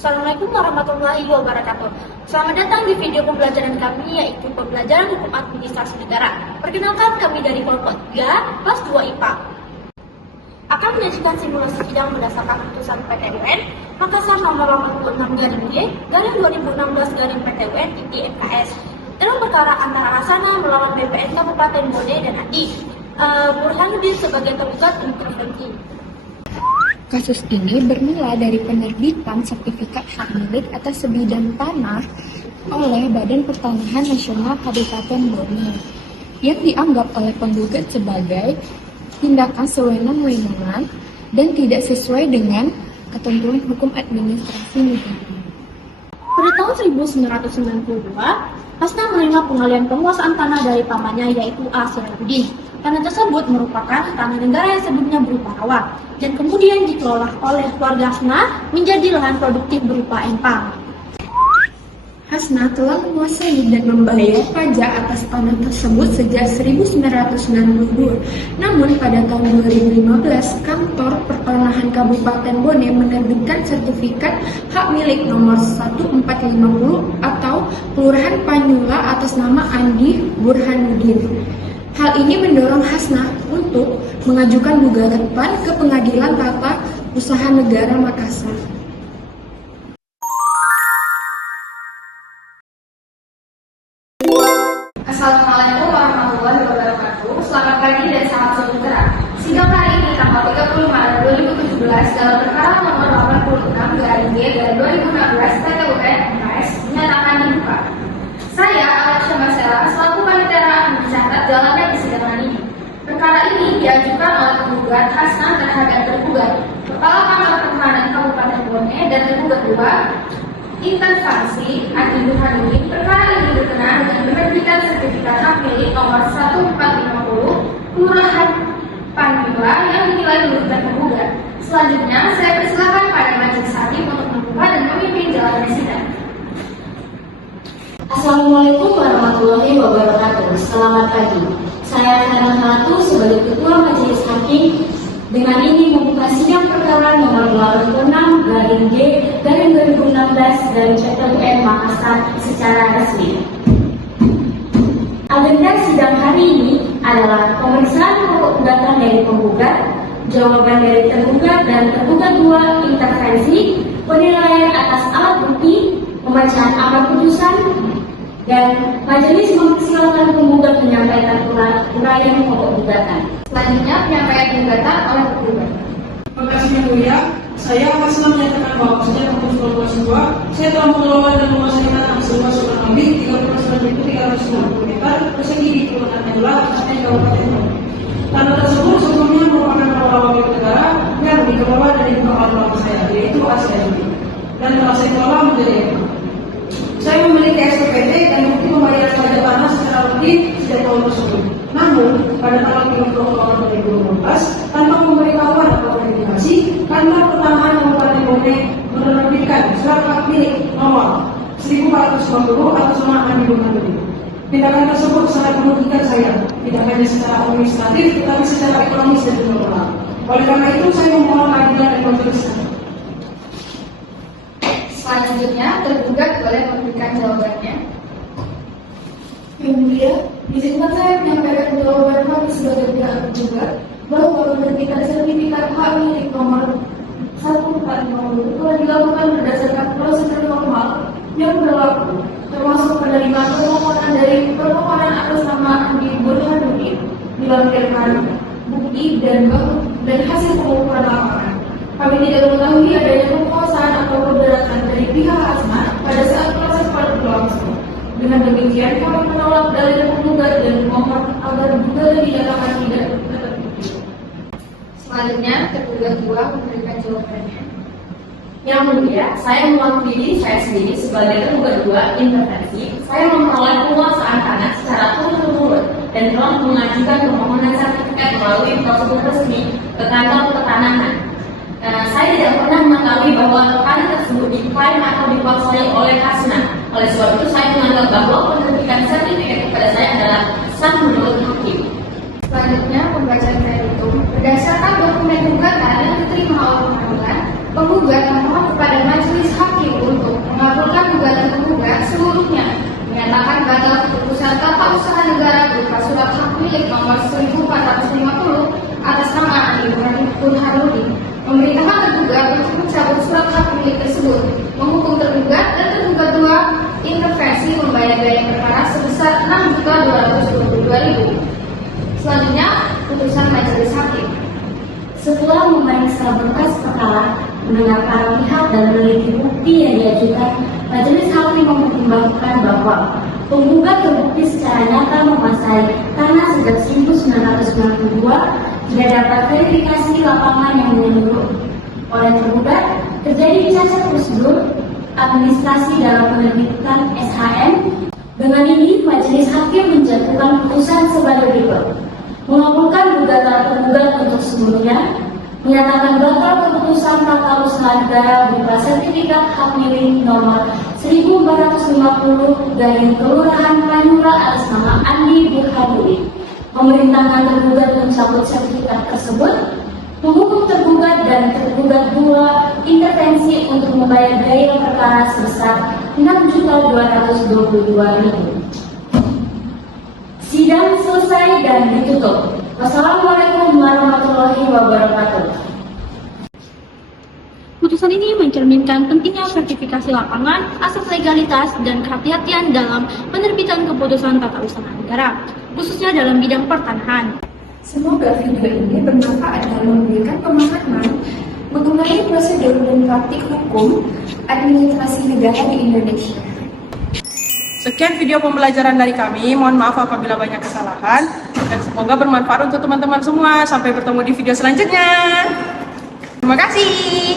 Assalamualaikum warahmatullahi wabarakatuh. Selamat datang di video pembelajaran kami, yaitu pembelajaran hukum administrasi negara. Perkenalkan, kami dari kelompok 3, kelas 2 IPA. Akan menyajikan simulasi sidang berdasarkan putusan PT UN Makassar nomor 86/2016/PT UN-MKS dalam perkara antara Hasanah melawan BPN Kabupaten Bone dan Adi Burhanuddin sebagai tergugat intervensi. Kasus ini bermula dari penerbitan sertifikat hak milik atas sebidang tanah oleh Badan Pertanahan Nasional Kabupaten Bone yang dianggap oleh penggugat sebagai tindakan sewenang-wenangan dan tidak sesuai dengan ketentuan hukum administrasi negara. Pada tahun 1992, Hasna menerima pengalihan penguasaan tanah dari pamannya, yaitu A. Sirajuddin. Tanah tersebut merupakan tanah negara yang sebelumnya berupa rawa dan kemudian dikelola oleh keluarga Hasna menjadi lahan produktif berupa empang. Hasna telah menguasai dan membayar pajak atas tanah tersebut sejak 1992. Namun pada tahun 2015, Kantor Pertanahan Kabupaten Bone menerbitkan sertifikat hak milik nomor 1450 atau Kelurahan Panyula atas nama Andi Burhanuddin. Hal ini mendorong Hasna untuk mengajukan gugatan ke Pengadilan Tata Usaha Negara Makassar. Assalamualaikum warahmatullahi wabarakatuh. Selamat pagi dan salam sejahtera. Sidang hari ini tanggal 30 Maret 2017 dalam perkara nomor 86/G/2016 PT UN MKS dinyatakan dibuka. Saya, Alexia Marcella, selaku panitera mencatat jalannya persidangan ini. Perkara ini diajukan oleh penggugat Hasna terhadap tergugat Kepala Kantor Pertahanan Kabupaten Bone dan tergugat 2 instansi Adi Burhanuddin. Perkara ini berkenaan dengan penerbitan sertifikat hak milik nomor 1450 Kelurahan Panyula yang dinilai merugikan penggugat. Selanjutnya, saya persilakan pada majelis hakim untuk membuka dan memimpin jalannya sidang. Assalamualaikum warahmatullahi wabarakatuh. Selamat pagi. Saya Hana Halatu sebagai Ketua Majelis Hakim dengan ini membuka sidang perkara nomor 86/G/2016 dari PT UN Makassar secara resmi. Agenda sidang hari ini adalah pemeriksaan pokok gugatan dari penggugat, jawaban dari tergugat dan tergugat 2 intervensi, penilaian atas alat bukti, pembacaan amar putusan, dan majelis mempersilakan penggugat menyampaikan uraian pokok gugatan. Selanjutnya, penyampaian gugatan oleh penggugat. Terima kasih yang mulia. Saya Hasna menyatakan bahwa sejak tahun 2022 saya telah mengelola dan menguasai tanah seluas kurang lebih 39.390 meter persegi di Kelurahan Panyula, Kabupaten Bone. Tanah tersebut sebelumnya merupakan rawa milik negara yang dikelola dan dibuka oleh bapak saya, yaitu A. Sirajuddin, dan telah saya kelola menjadi empang. Saya memiliki SPPT dan bukti pembayaran pajak tanah secara rutin sejak tahun tersebut. Namun, pada tanggal 30 Oktober 2015, tanpa pemberitahuan atau verifikasi, Kantor Pertanahan Kabupaten Bone menerbitkan surat hak milik nomor 1450 atas nama Andi Burhanuddin. Tindakan tersebut sangat merugikan saya, tidak hanya secara administratif, tetapi secara ekonomis dan juga moral. Oleh karena itu, saya memohon keadilan dan konstitusi. Selanjutnya, tergugat boleh memberikan jawabannya. Yang mulia, izinkan saya menyampaikan jawaban kami sebagai pihak tergugat bahwa penerbitan sertifikat hak milik nomor 1450 telah dilakukan berdasarkan prosedur normal yang berlaku, termasuk penerimaan permohonan dari permohonan atas nama Andi Burhanuddin, dilampirkan bukti dan hasil pengukuran lapangan. Kami tidak mengetahui adanya penguasaan atau keberatan dari pihak Hasna pada saat proses berlangsung. Dengan demikian, kami menolak dalil penggugat dan memohon agar gugatan dinyatakan tidak terbukti. Selanjutnya, tergugat 2 memberikan jawabannya. Yang mulia, saya mewakili diri saya sendiri sebagai tergugat 2 intervensi. Saya memperoleh penguasaan tanah secara turut-temurun dan telah mengajukan permohonan sertifikat melalui prosedur resmi ke Kantor Pertanahan. Saya tidak pernah mengetahui bahwa tanah tersebut diklaim atau dikuasai oleh Hasna. Oleh sebab itu, saya menganggap bahwa penerbitan sertifikat kepada saya adalah sah menurut hakim. Selanjutnya, pembacaan petitum. Berdasarkan dokumen gugatan yang diterima oleh pengadilan, penggugat memohon kepada majelis hakim Milik nomor 1450 atas nama Andi Burhanuddin, memerintahkan tergugat untuk mencabut surat hak milik tersebut, menghukum tergugat dan tergugat 2 intervensi membayar biaya perkara sebesar Rp6.222.000. Selanjutnya, putusan majelis hakim. Setelah memeriksa berkas perkara, mendengarkan pihak dan meneliti bukti yang diajukan, majelis hakim mempertimbangkan bahwa penggugat terbukti secara nyata menguasai tanah sejak 1992, tidak dapat verifikasi lapangan yang menyeluruh. Oleh tergugat, terjadi cacat prosedur administrasi dalam penerbitan SHM. Dengan ini, majelis hakim menjatuhkan putusan sebagai berikut: mengabulkan gugatan tergugat untuk seluruhnya, menyatakan batal keputusan tata usaha negara berupa sertifikat hak milik nomor 1450 dari Kelurahan Panjura atas nama Andi Burhanuddin, memerintahkan tergugat mencabut sertifikat tersebut, menghukum tergugat dan tergugat 2 intervensi untuk membayar biaya perkara sebesar Rp6.222.000. Sidang selesai dan ditutup. Wassalamualaikum warahmatullahi wabarakatuh. Putusan ini mencerminkan pentingnya sertifikasi lapangan, asas legalitas, dan kehati-hatian dalam penerbitan keputusan tata usaha negara, khususnya dalam bidang pertanahan. Semoga video ini bermanfaat dalam memberikan pemahaman mengenai prosedur dan praktik hukum administrasi negara di Indonesia. Sekian video pembelajaran dari kami. Mohon maaf apabila banyak kesalahan. Dan semoga bermanfaat untuk teman-teman semua. Sampai bertemu di video selanjutnya. Terima kasih.